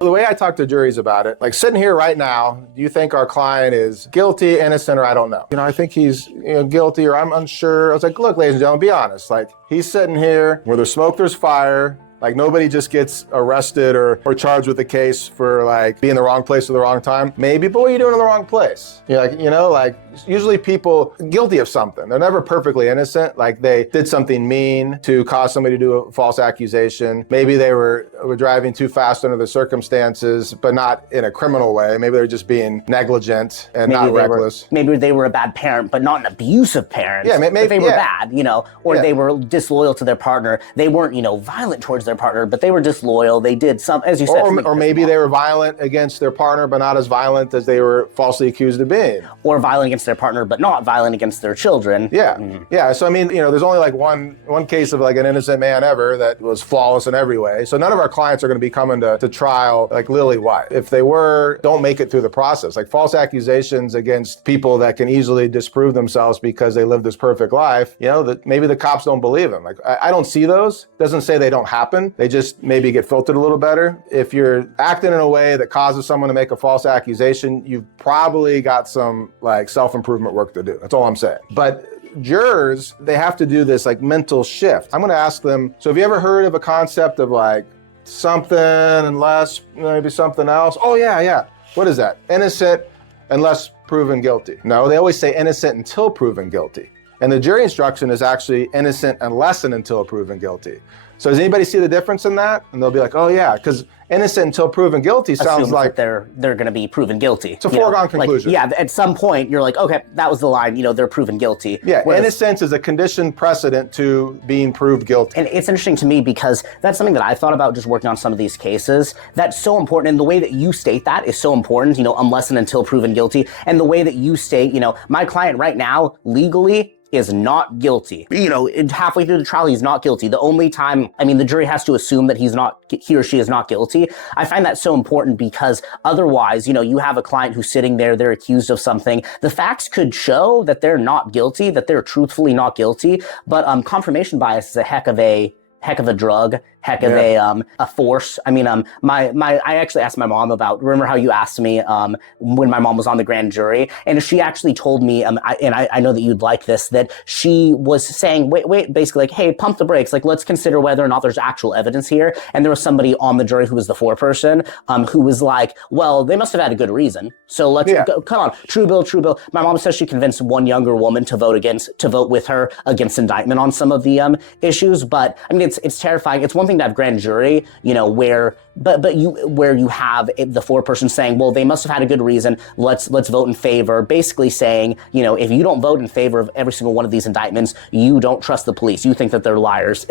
The way I talk to juries about it, like sitting here right now, do you think our client is guilty, innocent, or I don't know? I think he's guilty, or I'm unsure. I was like, look, ladies and gentlemen, be honest. Like, he's sitting here where there's smoke, there's fire. Like, nobody just gets arrested or charged with a case for like being in the wrong place at the wrong time. Maybe, but what are you doing in the wrong place? You're like, like usually people guilty of something. They're never perfectly innocent. Like, they did something mean to cause somebody to do a false accusation. Maybe they were driving too fast under the circumstances, but not in a criminal way. Maybe they're just being negligent and not reckless. Maybe they were a bad parent, but not an abusive parent. Yeah, maybe they were bad, or they were disloyal to their partner. They weren't, violent towards their partner, but they were disloyal. They did some, as you said. Or maybe they were violent against their partner, but not as violent as they were falsely accused of being. Or violent against their partner, but not violent against their children. Yeah, yeah. So there's only like one case of like an innocent man ever that was flawless in every way. So none of our clients are going to be coming to trial like lily white. If they were, don't make it through the process. Like false accusations against people that can easily disprove themselves because they live this perfect life. That maybe the cops don't believe them. Like I don't see those. Doesn't say they don't happen. They just maybe get filtered a little better. If you're acting in a way that causes someone to make a false accusation, you've probably got some like self-improvement work to do. That's all I'm saying. But jurors, they have to do this like mental shift. I'm going to ask them, so have you ever heard of a concept of like something unless maybe something else? Oh yeah. What is that? Innocent unless proven guilty. No, they always say innocent until proven guilty. And the jury instruction is actually innocent unless and until proven guilty. So does anybody see the difference in that? And they'll be like, oh yeah, because innocent until proven guilty sounds assumes like they're going to be proven guilty. It's a foregone conclusion. At some point you're like, okay, that was the line, they're proven guilty. Yeah, innocence is a conditioned precedent to being proved guilty. And it's interesting to me because that's something that I thought about just working on some of these cases. That's so important, and the way that you state that is so important, unless and until proven guilty. And the way that you state, my client right now, legally, is not guilty. Halfway through the trial, he's not guilty. The only time, the jury has to assume that he or she is not guilty. I find that so important because otherwise, you have a client who's sitting there, they're accused of something. The facts could show that they're not guilty, that they're truthfully not guilty, but confirmation bias is a heck of a drug, heck of a force. I actually asked my mom about, remember how you asked me when my mom was on the grand jury, and she actually told me, I know that you'd like this, that she was saying, wait, basically like, hey, pump the brakes, like let's consider whether or not there's actual evidence here. And there was somebody on the jury who was the foreperson, who was like, well, they must have had a good reason. So let's go, come on, true bill. My mom says she convinced one younger woman to vote with her against indictment on some of the issues. But it's terrifying. It's one thing to have grand jury, where you have the foreperson saying, well, they must have had a good reason. Let's vote in favor. Basically saying, if you don't vote in favor of every single one of these indictments, you don't trust the police. You think that they're liars.